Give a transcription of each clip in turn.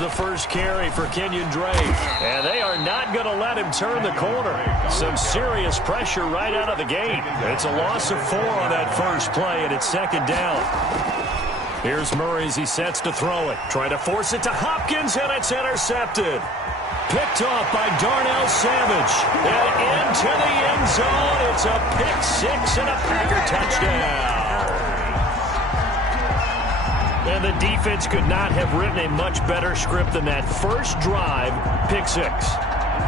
the first carry for Kenyon Drake. And they are not going to let him turn the corner. Some serious pressure right out of the gate. It's a loss of 4 on that first play, and it's second down. Here's Murray as he sets to throw it. Trying to force it to Hopkins, and it's intercepted. Picked off by Darnell Savage. And into the end zone. It's a pick 6 and a Packer touchdown. And the defense could not have written a much better script than that first drive, pick 6.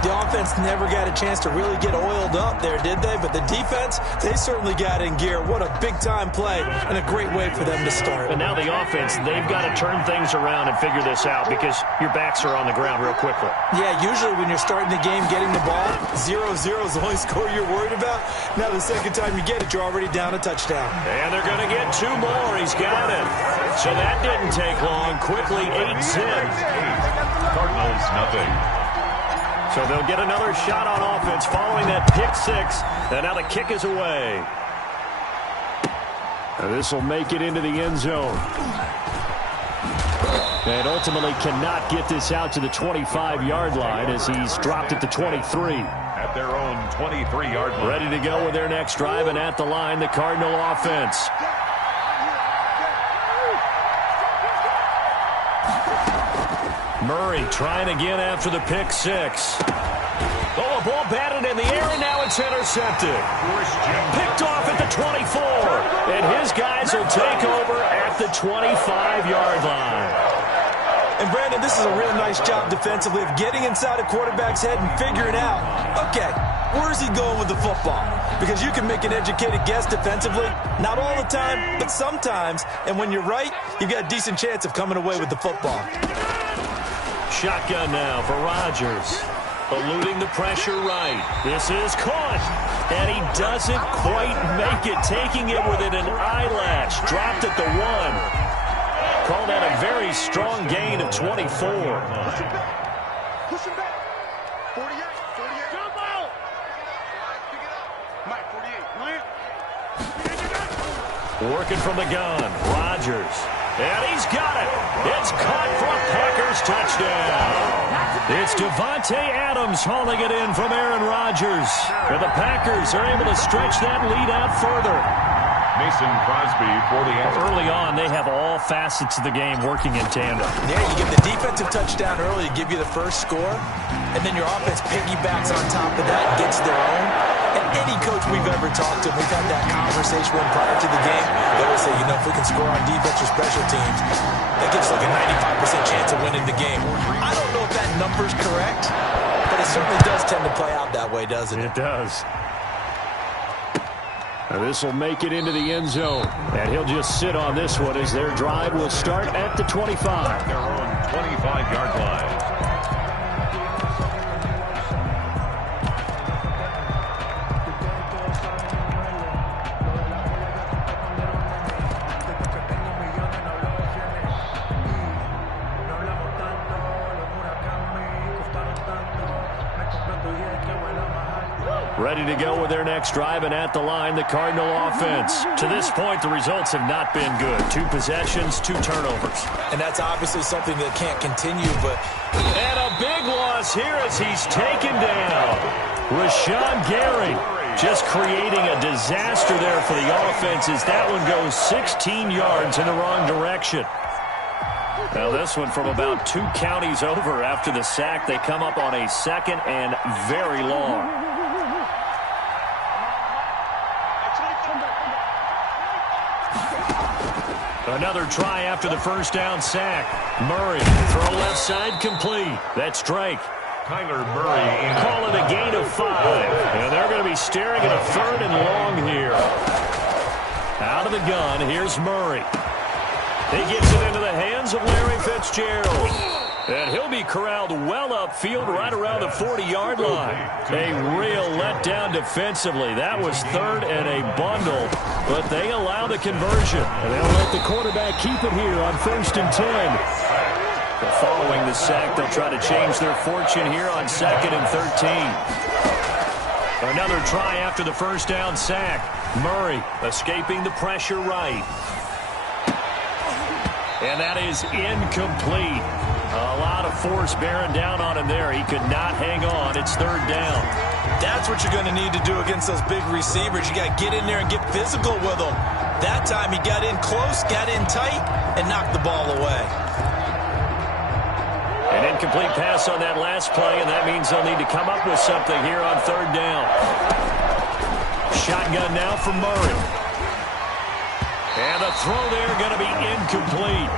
The offense never got a chance to really get oiled up there, did they? But the defense, they certainly got in gear. What a big-time play and a great way for them to start. And now the offense, they've got to turn things around and figure this out because your backs are on the ground real quickly. Yeah, usually when you're starting the game getting the ball, 0-0 is the only score you're worried about. Now the second time you get it, you're already down a touchdown. And they're going to get 2 more. He's got it. So that didn't take long. Quickly 8-zip. Cardinals, nothing. So they'll get another shot on offense following that pick 6. And now the kick is away. This will make it into the end zone. And ultimately cannot get this out to the 25-yard line as he's dropped it to 23. At their own 23-yard line. Ready to go with their next drive, and at the line, the Cardinal offense. Murray trying again after the pick 6. Oh, a ball batted in the air, and now it's intercepted. Picked off at the 24. And his guys will take over at the 25-yard line. And, Brandon, this is a real nice job defensively of getting inside a quarterback's head and figuring out, okay, where's he going with the football? Because you can make an educated guess defensively, not all the time, but sometimes. And when you're right, you've got a decent chance of coming away with the football. Shotgun now for Rodgers. Eluding the pressure right. This is caught. And he doesn't quite make it. Taking it within an eyelash. Dropped at the 1. Call that a very strong gain of 24. Push him back. 48. 48. Jump out. Pick it up. Mike, 48. Working from the gun. Rodgers. And he's got it. It's caught for a Packers touchdown. It's Devontae Adams hauling it in from Aaron Rodgers. And the Packers are able to stretch that lead out further. Mason Crosby for the answer. Early on, they have all facets of the game working in tandem. Yeah, you get the defensive touchdown early to give you the first score, and then your offense piggybacks on top of that and gets their own. And any coach we've ever talked to, we've had that conversation with prior to the game. They always say, you know, if we can score on defense or special teams, that gives like a 95% chance of winning the game. I don't know if that number's correct, but it certainly does tend to play out that way, doesn't it? It does. This will make it into the end zone. And he'll just sit on this one as their drive will start at the 25. Their own 25-yard line. Ready to go with their next drive, and at the line, the Cardinal offense. To this point, the results have not been good. 2 possessions, 2 turnovers. And that's obviously something that can't continue, but... And a big loss here as he's taken down. Rashawn Gary just creating a disaster there for the offense as that one goes 16 yards in the wrong direction. Now this one from about 2 counties over after the sack. They come up on a 2nd and very long. Another try after the first down sack. Murray, throw left side complete. That's Drake. Kyler Murray. Call it a gain of 5. And they're going to be staring at a 3rd and long here. Out of the gun, here's Murray. He gets it into the hands of Larry Fitzgerald. And he'll be corralled well upfield right around the 40-yard line. A real letdown defensively. That was 3rd and a bundle, but they allow the conversion. And they'll let the quarterback keep it here on 1st and 10. But following the sack, they'll try to change their fortune here on 2nd and 13. Another try after the first down sack. Murray escaping the pressure right. And that is incomplete. A lot of force bearing down on him there. He could not hang on. It's third down. That's what you're going to need to do against those big receivers. You got to get in there and get physical with them. That time he got in close, got in tight, and knocked the ball away. An incomplete pass on that last play, and that means they'll need to come up with something here on third down. Shotgun now for Murray. And the throw there going to be incomplete.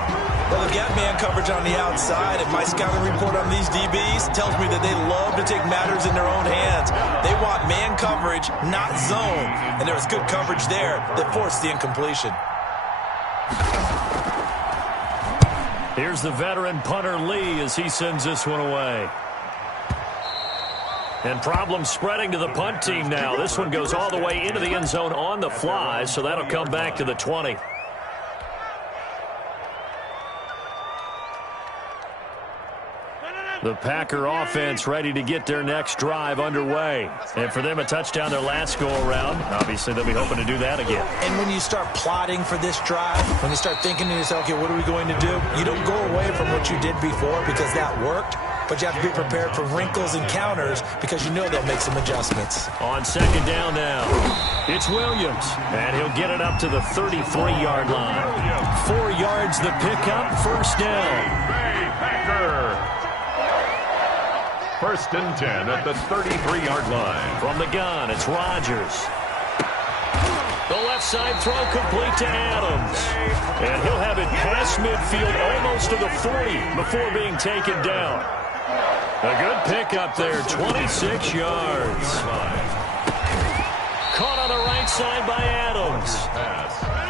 Well, they've got man coverage on the outside, and my scouting report on these DBs tells me that they love to take matters in their own hands. They want man coverage, not zone. And there was good coverage there that forced the incompletion. Here's the veteran punter Lee as he sends this one away. And problems spreading to the punt team now. This one goes all the way into the end zone on the fly, so that'll come back to the 20. The Packer offense ready to get their next drive underway. And for them, a touchdown their last go-around. Obviously, they'll be hoping to do that again. And when you start plotting for this drive, when you start thinking to yourself, okay, what are we going to do? You don't go away from what you did before because that worked, but you have to be prepared for wrinkles and counters because you know they'll make some adjustments. On second down now, it's Williams, and he'll get it up to the 33-yard line. 4 yards the pickup, first down. Packer. First and 10 at the 33-yard line. From the gun, it's Rodgers. The left side throw complete to Adams. And he'll have it past midfield almost to the 40 before being taken down. A good pickup there, 26 yards. Caught on the right side by Adams.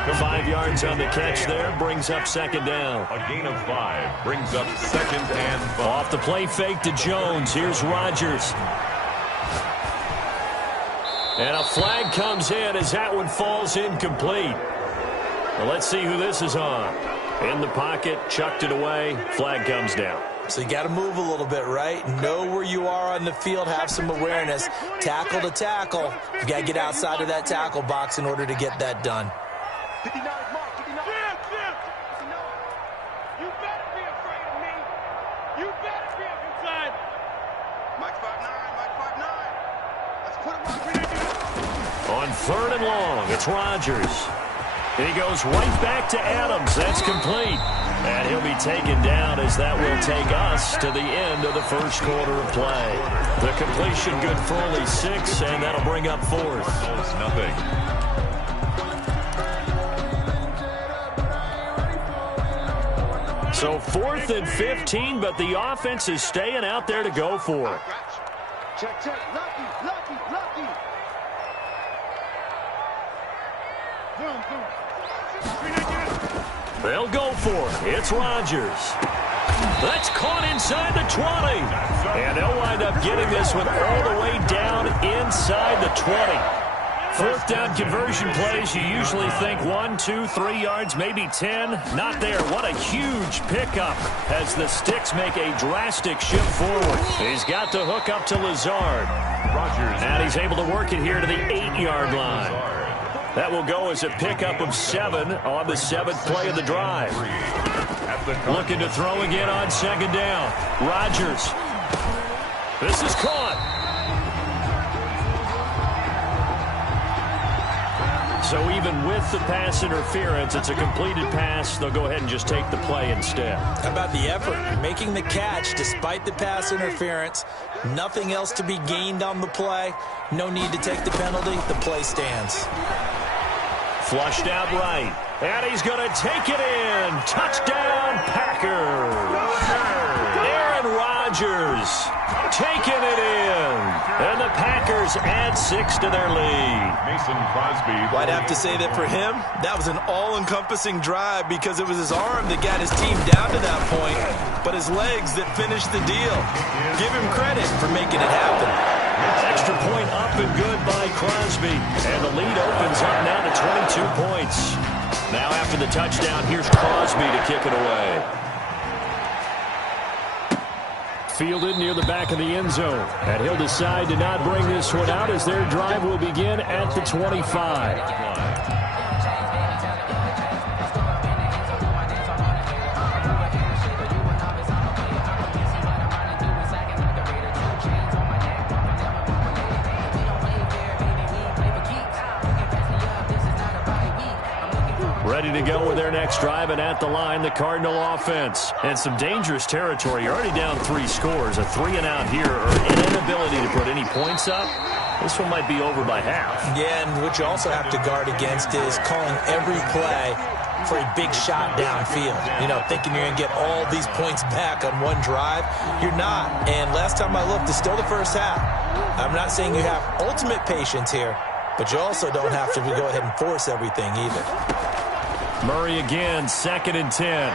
5 yards on the catch there, brings up second down. A gain of 5 brings up second and 5. Off the play fake to Jones. Here's Rodgers. And a flag comes in as that one falls incomplete. Well, let's see who this is on. In the pocket, chucked it away, flag comes down. So you got to move a little bit, right? Know where you are on the field, have some awareness. Tackle to tackle. You got to get outside of that tackle box in order to get that done. 59, Mark, 59. You better be afraid of me. You better be inside. Mike 5'9", Mike 5'9". Let's put him on. On third and long, it's Rodgers. He goes right back to Adams. That's complete. And he'll be taken down as that will take us to the end of the first quarter of play. The completion good for only 6, and that'll bring up fourth. Almost nothing. So 4th and 15, but the offense is staying out there to go for it. Check, check. Lucky. Boom, boom. They'll go for it. It's Rodgers. That's caught inside the 20. And they'll wind up getting this one all the way down inside the 20. 4th down conversion plays, you usually think 1, 2, 3 yards, maybe 10. Not there. What a huge pickup as the Sticks make a drastic shift forward. He's got the hook up to Lazard. Rodgers. And he's able to work it here to the 8-yard line. That will go as a pickup of 7 on the 7th play of the drive. Looking to throw again on second down. Rodgers. This is caught. So even with the pass interference, it's a completed pass. They'll go ahead and just take the play instead. How about the effort? Making the catch despite the pass interference. Nothing else to be gained on the play. No need to take the penalty. The play stands. Flushed out right. And he's going to take it in. Touchdown, Packers. Aaron Rodgers taking it in. And the Packers add 6 to their lead. Mason Crosby. Well, I'd have to say that for him, that was an all-encompassing drive because it was his arm that got his team down to that point, but his legs that finished the deal. Give him credit for making it happen. Extra point up and good by Crosby. And the lead opens up now to 22 points. Now after the touchdown, here's Crosby to kick it away. Fielded near the back of the end zone. And he'll decide to not bring this one out as their drive will begin at the 25. Ready to go with their next drive, and at the line, the Cardinal offense. And some dangerous territory. You're already down 3 scores. A 3-and-out here, or an inability to put any points up. This one might be over by half. Yeah, and what you also have to guard against is calling every play for a big shot downfield. You know, thinking you're going to get all these points back on one drive. You're not. And last time I looked, it's still the first half. I'm not saying you have ultimate patience here, but you also don't have to go ahead and force everything either. Murray again, 2nd and 10.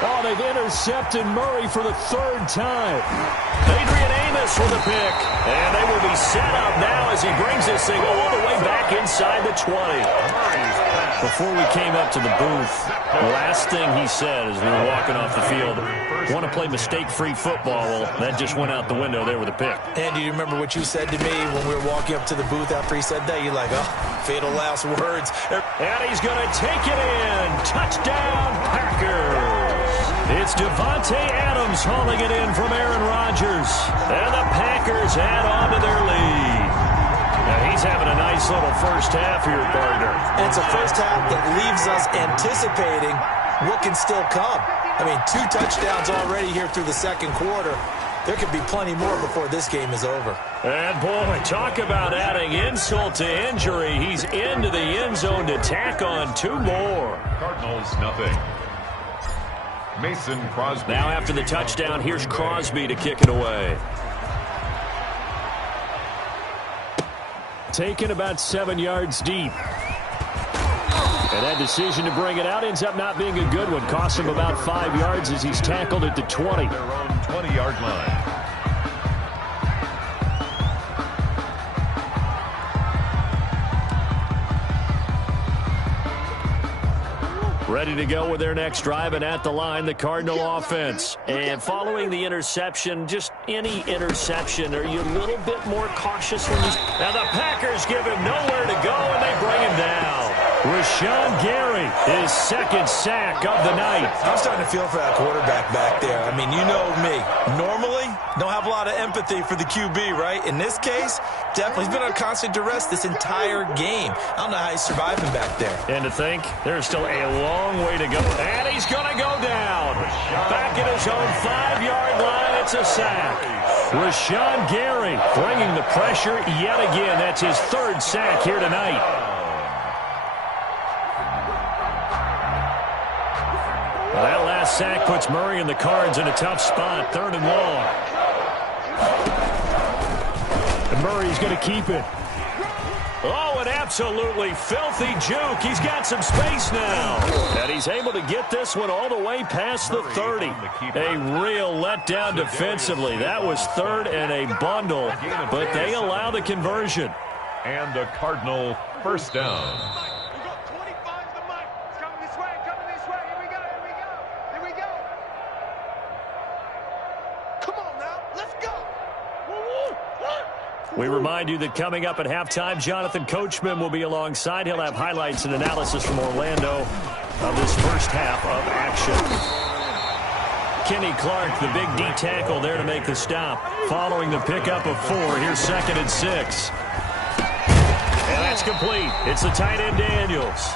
Oh, they've intercepted Murray for the 3rd time. Adrian Amos with a pick. And they will be set up now as he brings this thing all the way back inside the 20. Before we came up to the booth, the last thing he said as we were walking off the field, want to play mistake-free football. Well, that just went out the window there with a pick. And do you remember what you said to me when we were walking up to the booth after he said that? You're like, oh, fatal last words. And he's going to take it in. Touchdown, Packers. It's Devontae Adams hauling it in from Aaron Rodgers. And the Packers add on to their lead. Now he's having a nice little first half here, partner. And it's a first half that leaves us anticipating what can still come. I mean, 2 touchdowns already here through the second quarter. There could be plenty more before this game is over. And, boy, talk about adding insult to injury. He's into the end zone to tack on 2 more. Cardinals, nothing. Mason Crosby. Now after the touchdown, here's Crosby to kick it away. Taken about 7 yards deep. And that decision to bring it out ends up not being a good one. Costs him about 5 yards as he's tackled at the 20. Their own 20-yard line. Ready to go with their next drive, and at the line, the Cardinal offense. And following the interception, just any interception, are you a little bit more cautious when you... Now the Packers give him nowhere to go, and they bring him down. Rashawn Gary, his 2nd sack of the night. I'm starting to feel for that quarterback back there. I mean, you know me. Normally, don't have a lot of empathy for the QB, right? In this case, definitely he's been on constant duress this entire game. I don't know how he's surviving back there. And to think, there's still a long way to go. And he's going to go down. Back at his own 5-yard line, it's a sack. Rashawn Gary bringing the pressure yet again. That's his 3rd sack here tonight. Well, that last sack puts Murray and the Cards in a tough spot, 3rd and long. And Murray's going to keep it. Oh, an absolutely filthy juke. He's got some space now. And he's able to get this one all the way past the 30. A real letdown defensively. That was 3rd and a bundle, but they allow the conversion. And a Cardinal first down. We remind you that coming up at halftime, Jonathan Coachman will be alongside. He'll have highlights and analysis from Orlando of this first half of action. Kenny Clark, the big D tackle there to make the stop. Following the pickup of 4, here's 2nd and 6. And that's complete. It's the tight end Daniels.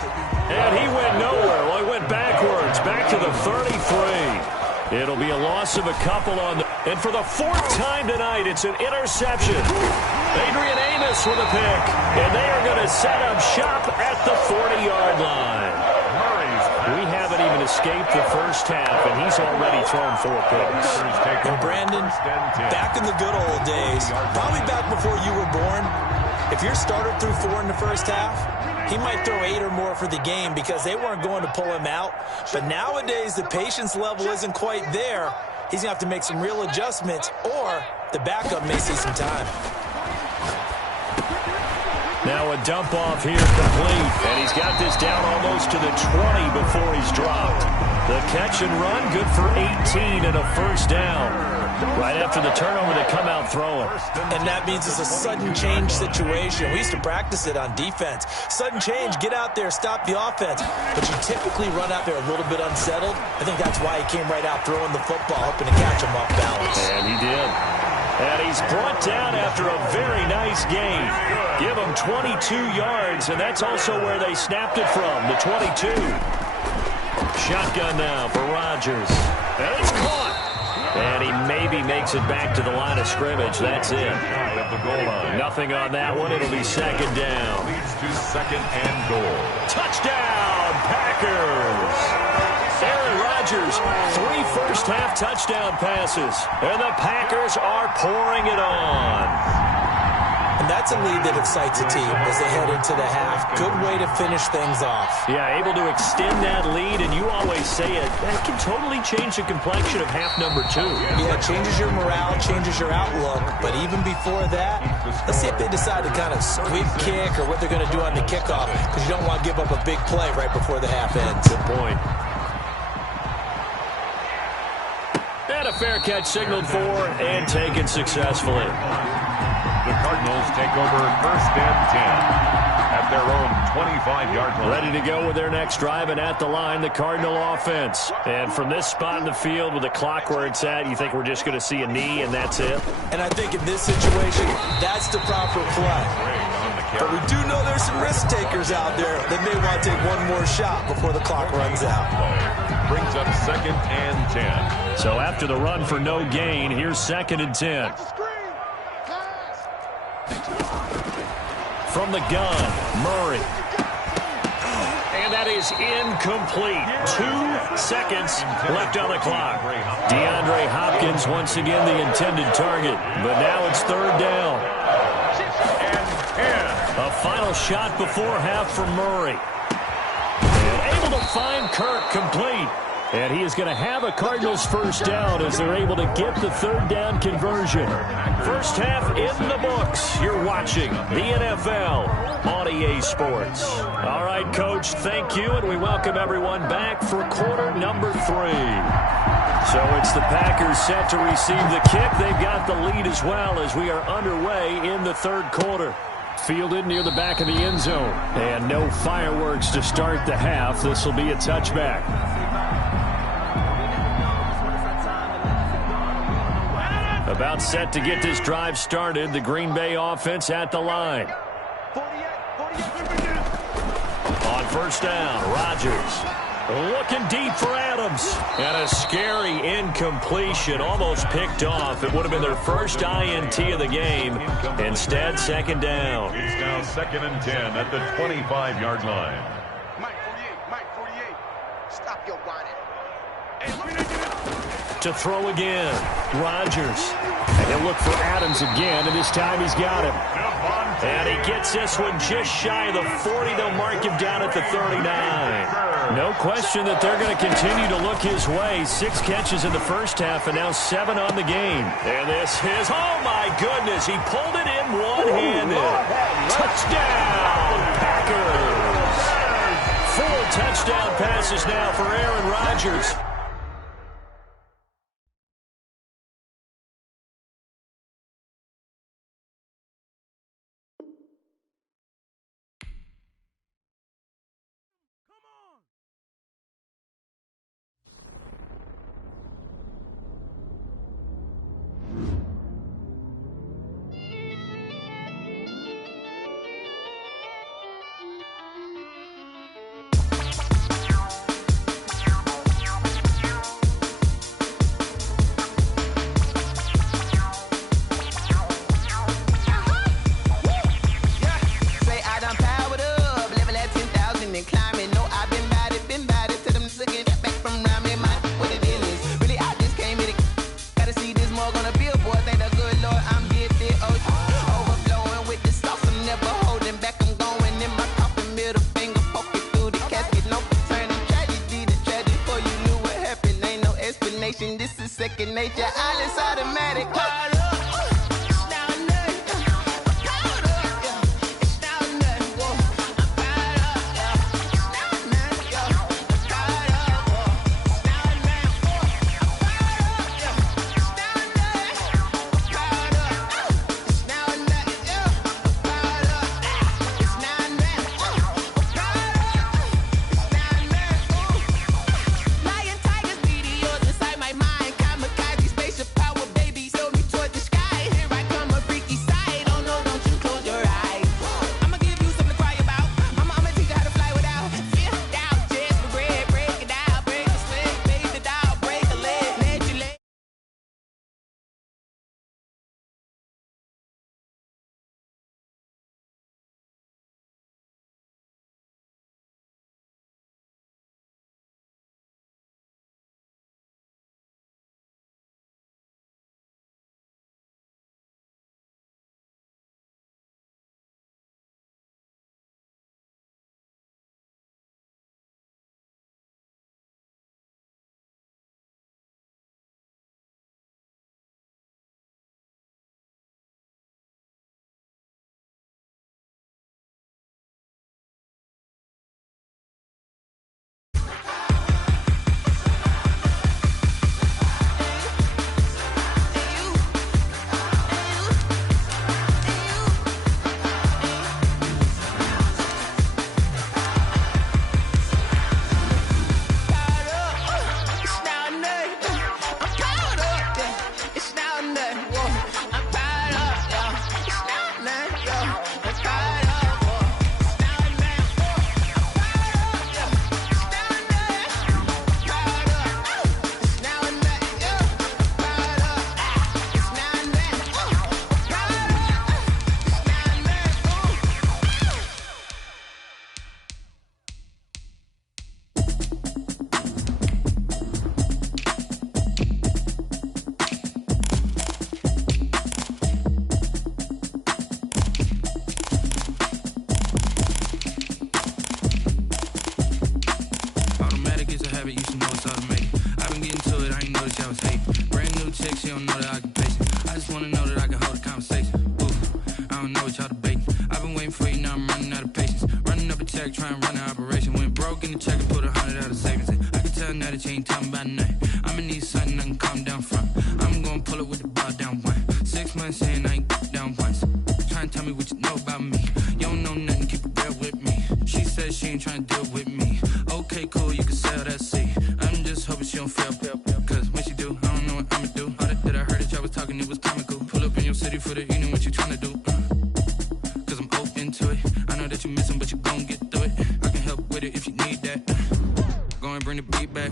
And he went nowhere. Well, he went backwards, back to the 33. It'll be a loss of a couple on the... And for the 4th time tonight, it's an interception. Adrian Amos with a pick. And they are going to set up shop at the 40-yard line. We haven't even escaped the first half, and he's already thrown 4 picks. And Brandon, back in the good old days, probably back before you were born, if your starter threw 4 in the first half, he might throw 8 or more for the game because they weren't going to pull him out. But nowadays, the patience level isn't quite there. He's going to have to make some real adjustments, or the backup may see some time. Now a dump off here complete, and he's got this down almost to the 20 before he's dropped. The catch and run, good for 18 and a first down. Right after the turnover, they come out throwing. And that means it's a sudden change situation. We used to practice it on defense. Sudden change, get out there, stop the offense. But you typically run out there a little bit unsettled. I think that's why he came right out throwing the football, hoping to catch him off balance. And he did. And he's brought down after a very nice gain. Give him 22 yards, and that's also where they snapped it from, the 22. Shotgun now for Rodgers. And it's caught. And he maybe makes it back to the line of scrimmage. That's it. At the goal line. Nothing on that one. It'll be second down. Leads to second and goal. Touchdown, Packers. Aaron Rodgers, 3 first-half touchdown passes. And the Packers are pouring it on. And that's a lead that excites a team as they head into the half. Good way to finish things off. Yeah, able to extend that lead, and you always say it, that can totally change the complexion of half number 2. Yeah, it changes your morale, changes your outlook. But even before that, let's see if they decide to kind of squib kick or what they're going to do on the kickoff, because you don't want to give up a big play right before the half ends. Good point. And a fair catch signaled for and taken successfully. The Cardinals take over first and 10 at their own 25-yard line. Ready to go with their next drive, and at the line, the Cardinal offense. And from this spot in the field with the clock where it's at, you think we're just going to see a knee and that's it? And I think in this situation, that's the proper play. But we do know there's some risk takers out there that may want to take one more shot before the clock runs out. Brings up second and 10. So after the run for no gain, here's second and 10. From the gun, Murray. And that is incomplete. 2 seconds left on the clock. DeAndre Hopkins once again the intended target. But now it's third down. A final shot before half from Murray. And able to find Kirk complete. And he is going to have a Cardinals first down as they're able to get the third down conversion. First half in the books. You're watching the NFL on EA Sports. All right, Coach, thank you, and we welcome everyone back for quarter number 3. So it's the Packers set to receive the kick. They've got the lead as well as we are underway in the third quarter. Fielded near the back of the end zone. And no fireworks to start the half. This will be a touchback. About set to get this drive started. The Green Bay offense at the line. On first down, Rodgers. Looking deep for Adams. And a scary incompletion, almost picked off. It would have been their first INT of the game. Instead, second down. It's now second and 10 at the 25-yard line. Mike 48. Stop your whining. To throw again, Rodgers. And he'll look for Adams again, and this time he's got him. And he gets this one just shy of the 40. They'll mark him down at the 39. No question that they're going to continue to look his way. 6 catches in the first half and now 7 on the game. And this is, oh my goodness, he pulled it in one-handed. Touchdown, Packers. 4 touchdown passes now for Aaron Rodgers. second nature. All is automatic. habit, you should know it's automated. I've been getting to it, I ain't know that y'all was hating. Brand new chick, she don't know the occupation. I just wanna know that I can hold a conversation. Ooh, I don't know what y'all debating. I've been waiting for you, now I'm running out of patience. Running up a check, trying to run an operation. Went broke in the check and put 100 out of savings in. I can tell now that you ain't talking about nothing. I'ma need something I can calm down from. I'm gonna pull it with the bar down one. 6 months in, I ain't down once. Trying to tell me what you know about me. You don't know nothing, keep it real with me. She said she ain't trying to deal with me. Okay, cool, you can sell that seat. I'm just hoping she don't fail. Cause when she do, I don't know what I'ma do. All that I heard that y'all was talking, it was comical. Pull up in your city for the evening, what you trying to do? Cause I'm open to it. I know that you missing, but you gon' get through it. I can help with it if you need that. Go and bring the beat back.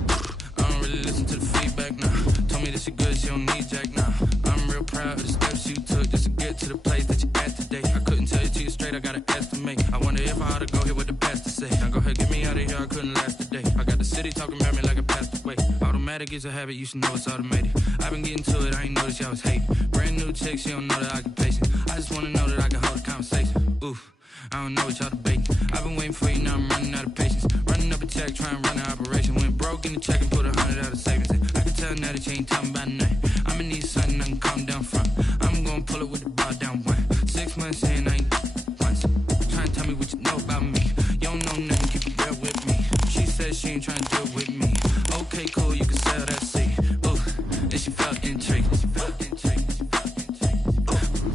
I don't really listen to the feedback, nah. Told me that she good, she don't need jack, nah. I'm real proud of the steps you took just to get to the place that you at today. I couldn't tell you to you straight, I gotta estimate. I wonder if I ought to go here with the pastor say. Now go ahead, get me out of here, I couldn't last a day. I got the city talking about me like I passed away. Automatic is a habit, you should know it's automated. I've been getting to it, I ain't noticed y'all was hating. Brand new chick, she don't know the occupation. I just wanna know that I can hold a conversation. Oof, I don't know what y'all debating. I've been waiting for you, now I'm running out of patience. Running up a check, trying to run an operation. Went broke in the check and put 100 out of savings in. I can tell now that you ain't talking about nothing. I'ma need something I can calm down from. I'm gonna pull it with the bar down one. 6 months in, I ain't once. Trying to tell me what you know about me. You don't know nothing, keep it real with me. She said she ain't trying to deal with me. Okay, cool, you can sell that seat. Ooh, and she felt intrigued.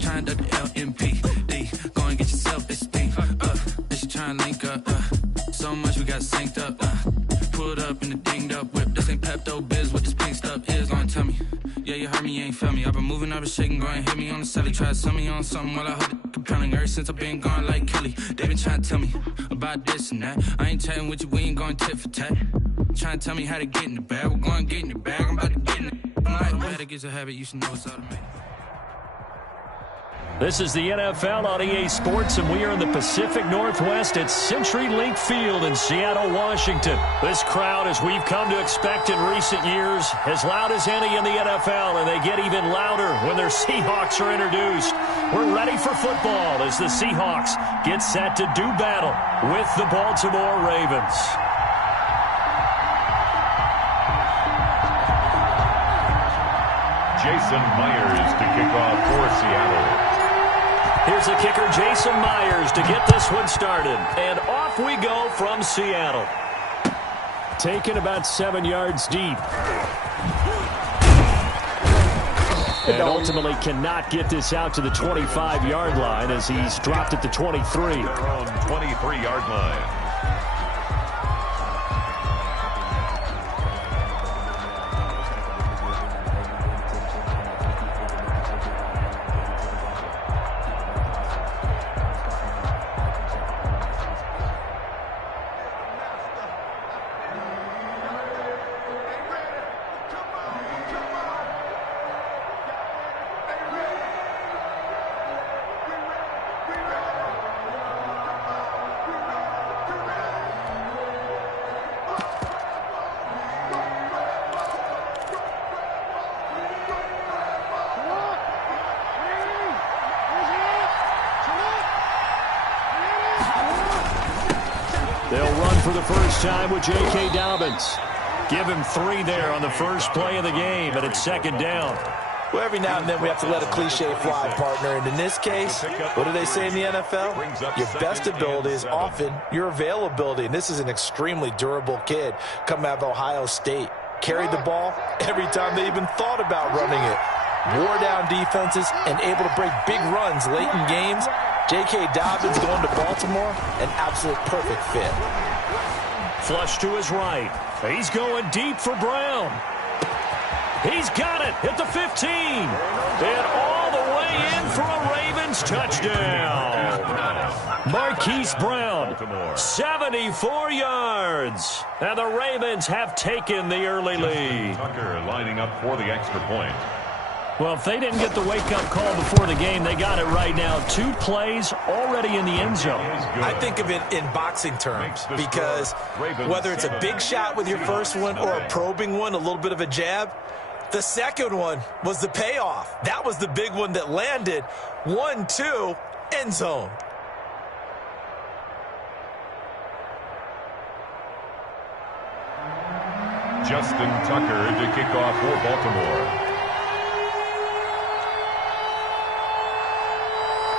Trying to the LMPD. Go and get your self-esteem. And she trying to link up. So much we got synced up. Pulled up in the dinged up whip. This ain't Pepto-Biz, what this pink stuff is. Gonna tell me. Yeah, you heard me, you ain't felt me. I've been moving, I've been shaking, go and hit me on the celly. Try to sell me on something while I hold it compelling. Ever since I've been gone like Kelly, they been trying to tell me about this and that. I ain't chatting with you, we ain't going tit for tat. Trying to tell me how to get in the bag. We're going to get in the bag, I'm about to get in it. I'm like, automatic is a habit, you should know it's automatic. This is the NFL on EA Sports, and we are in the Pacific Northwest at CenturyLink Field in Seattle, Washington. This crowd, as we've come to expect in recent years, as loud as any in the NFL, and they get even louder when their Seahawks are introduced. We're ready for football as the Seahawks get set to do battle with the Baltimore Ravens. Jason Myers to kick off for Seattle. Here's the kicker, Jason Myers, to get this one started. And off we go from Seattle. Taken about 7 yards deep. And ultimately cannot get this out to the 25-yard line as he's dropped at the 23. Their own 23-yard line. They'll run for the first time with J.K. Dobbins. Give him 3 there on the first play of the game, and it's second down. Well, every now and then we have to let a cliche fly, partner. And in this case, what do they say in the NFL? Your best ability is often your availability. And this is an extremely durable kid coming out of Ohio State. Carried the ball every time they even thought about running it. Wore down defenses and able to break big runs late in games. J.K. Dobbins going to Baltimore, an absolute perfect fit. Flush to his right. He's going deep for Brown. He's got it at the 15. And all the way in for a Ravens touchdown. Marquise Brown, 74 yards. And the Ravens have taken the early lead. Tucker lining up for the extra point. Well, if they didn't get the wake-up call before the game, they got it right now. 2 plays already in the end zone. I think of it in boxing terms because whether it's a big shot with your first one or a probing one, a little bit of a jab, the second one was the payoff. That was the big one that landed. 1-2, end zone. Justin Tucker to kick off for Baltimore.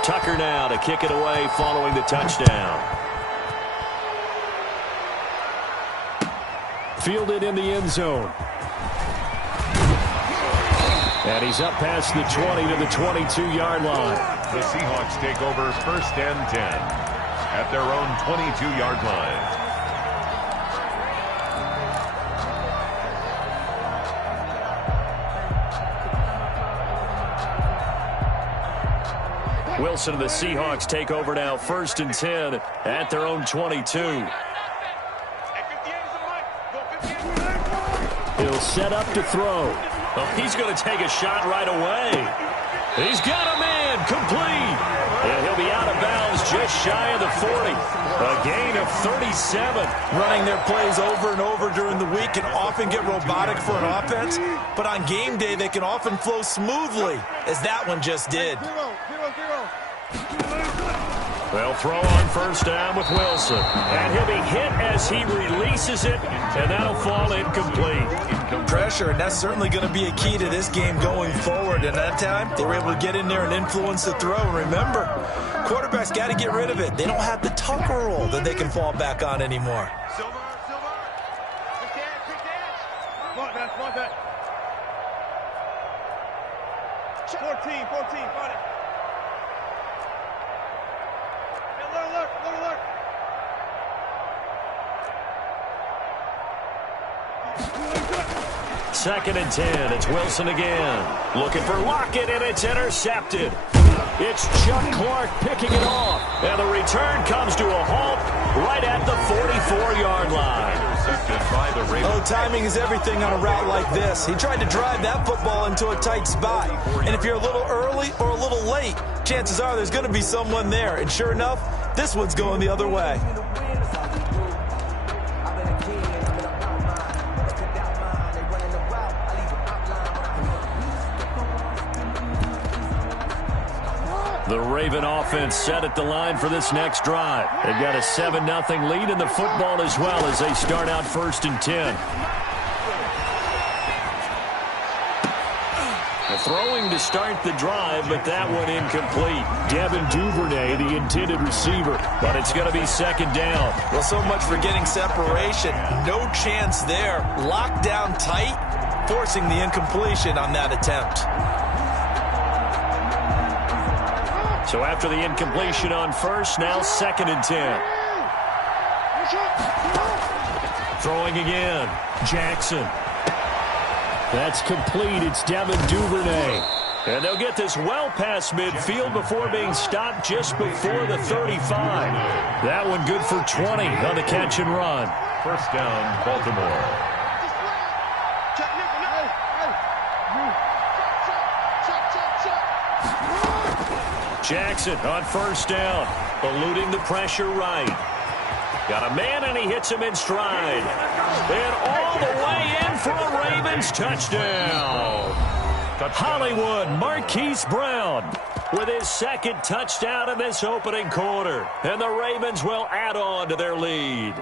Tucker now to kick it away following the touchdown. Fielded in the end zone. And he's up past the 20 to the 22-yard line. The Seahawks take over 1st and 10 at their own 22-yard line. Wilson and the Seahawks take over now 1st and 10 at their own 22. He'll set up to throw. Oh, he's going to take a shot right away. He's got a man complete. And he'll be out of bounds just shy of the 40. A gain of 37. Running their plays over and over during the week can often get robotic for an offense, but on game day they can often flow smoothly, as that one just did. They'll throw on 1st down with Wilson. And he'll be hit as he releases it, and that'll fall incomplete. Pressure, and that's certainly going to be a key to this game going forward. And that time, they were able to get in there and influence the throw. And remember, quarterbacks got to get rid of it. They don't have the Tucker rule that they can fall back on anymore. Silver. Quick dance. Come on, that. 14, find it. Alert. 2nd and 10. It's Wilson again. Looking for Lockett, and it's intercepted. It's Chuck Clark picking it off. And the return comes to a halt right at the 44-yard line. Intercepted by the Ravens. Oh, timing is everything on a route like this. He tried to drive that football into a tight spot. And if you're a little early or a little late, chances are there's going to be someone there. And sure enough, this one's going the other way. The Raven offense set at the line for this next drive. They've got a 7-0 lead in the football as well as they start out 1st and 10. Throwing to start the drive, but that one incomplete. Devin Duvernay, the intended receiver, but it's going to be 2nd down. Well, so much for getting separation. No chance there. Locked down tight, forcing the incompletion on that attempt. So after the incompletion on 1st, now 2nd and 10. Throwing again. Jackson. That's complete. It's Devin Duvernay. And they'll get this well past midfield before being stopped just before the 35. That one good for 20 on the catch and run. 1st down, Baltimore. Jackson on 1st down, eluding the pressure right. Got a man, and he hits him in stride. And all the way in for a Ravens touchdown. Hollywood Marquise Brown with his 2nd touchdown in this opening quarter. And the Ravens will add on to their lead.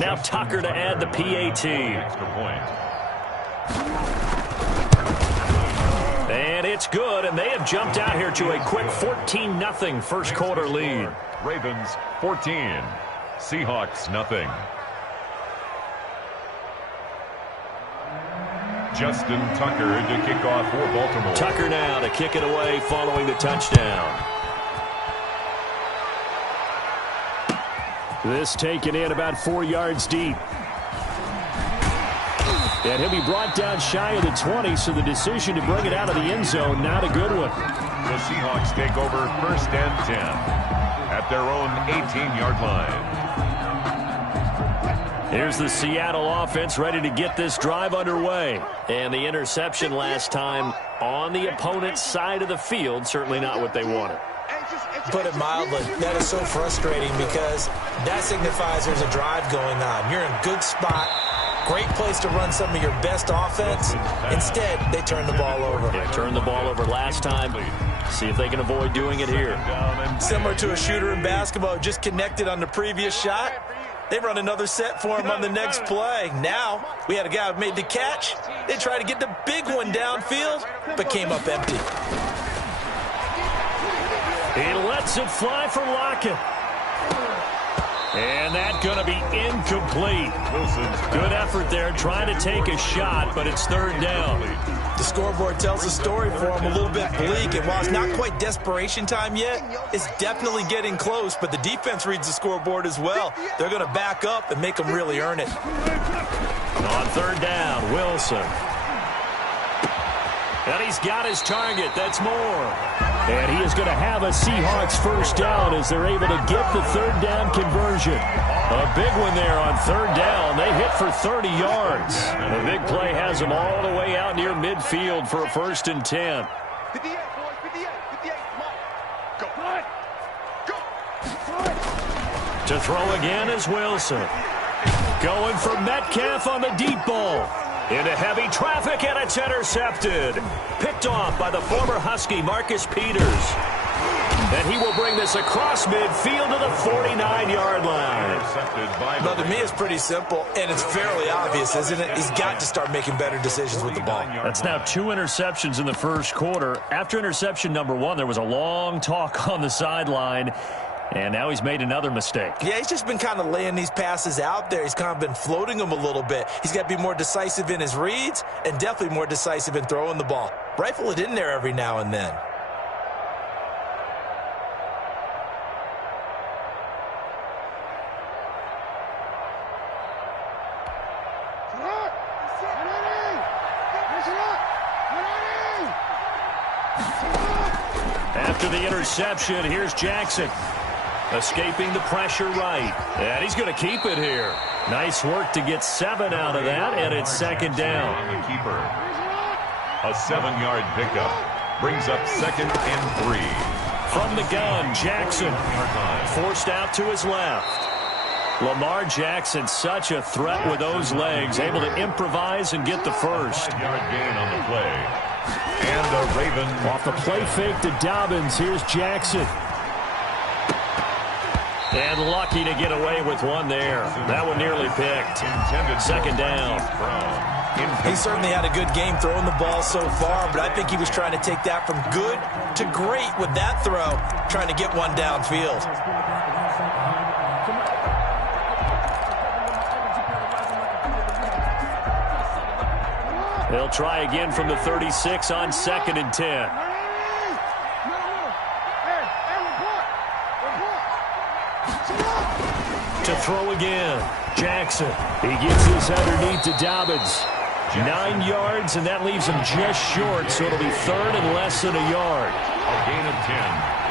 Now Tucker to add the PAT. Extra point. And it's good, and they have jumped out here to a quick 14-0 1st quarter lead. Ravens 14, Seahawks nothing. Justin Tucker to kick off for Baltimore. Tucker now to kick it away following the touchdown. This taken in about 4 yards deep. And he'll be brought down shy of the 20, so the decision to bring it out of the end zone, not a good one. The Seahawks take over 1st and 10 at their own 18-yard line. Here's the Seattle offense ready to get this drive underway. And the interception last time on the opponent's side of the field, certainly not what they wanted. Put it mildly, that is so frustrating because that signifies there's a drive going on. You're in a good spot. Great place to run some of your best offense. Instead, they turn the ball over. They turned the ball over last time. See if they can avoid doing it here. Similar to a shooter in basketball, just connected on the previous shot. They run another set for him on the next play. Now, we had a guy who made the catch. They tried to get the big one downfield, but came up empty. He lets it fly for Lockett. And that's going to be incomplete. Good effort there trying to take a shot, but it's third down. The scoreboard tells a story for him, a little bit bleak, and while it's not quite desperation time yet, it's definitely getting close, but the defense reads the scoreboard as well. They're going to back up and make them really earn it. On third down, Wilson. And he's got his target. That's Moore. And he is going to have a Seahawks first down as they're able to get the third down conversion. A big one there on third down. They hit for 30 yards. The big play has them all the way out near midfield for a 1st and 10. 58, boys, 58, 58. Come on. Go. To throw again is Wilson. Going for Metcalf on the deep ball. Into heavy traffic, and it's intercepted. Picked off by the former Husky, Marcus Peters. And he will bring this across midfield to the 49-yard line. Well, to me, it's pretty simple, and it's fairly obvious, isn't it? He's got to start making better decisions with the ball. That's now 2 interceptions in the first quarter. After interception number 1, there was a long talk on the sideline. And now he's made another mistake. Yeah, he's just been kind of laying these passes out there. He's kind of been floating them a little bit. He's got to be more decisive in his reads and definitely more decisive in throwing the ball. Rifle it in there every now and then. After the interception, here's Jackson. Escaping the pressure right. And he's going to keep it here. Nice work to get 7 out of that, and it's second down. The keeper. A 7-yard pickup. Brings up 2nd and 3. From the gun, Jackson. Forced out to his left. Lamar Jackson, such a threat with those legs. Able to improvise and get the first. 5-yard gain on the play. And the Ravens. Off the play fake to Dobbins. Here's Jackson. And lucky to get away with one there. That one nearly picked. Second down. He certainly had a good game throwing the ball so far, but I think he was trying to take that from good to great with that throw, trying to get one downfield. They'll try again from the 36 on 2nd and 10. To throw again, Jackson. He gets this underneath to Dobbins. 9 yards, and that leaves him just short, so it'll be third and less than a yard. A gain of 10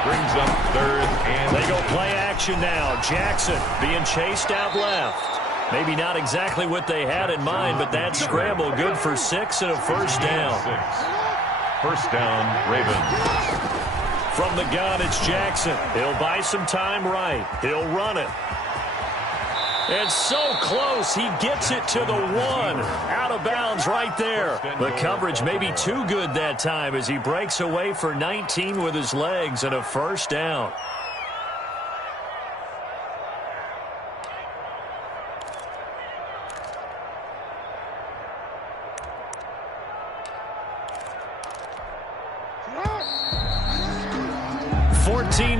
brings up 3rd and... They go play action now. Jackson being chased out left. Maybe not exactly what they had in mind, but that scramble good for 6 and a first down. 6. First down, Ravens. From the gun, it's Jackson. He'll buy some time right. He'll run it. And so close, he gets it to the 1. Out of bounds right there. The coverage may be too good that time as he breaks away for 19 with his legs and a first down.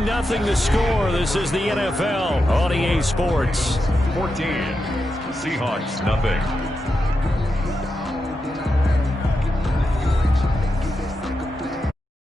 Nothing to score. This is the NFL on EA Sports. 14. Seahawks, nothing.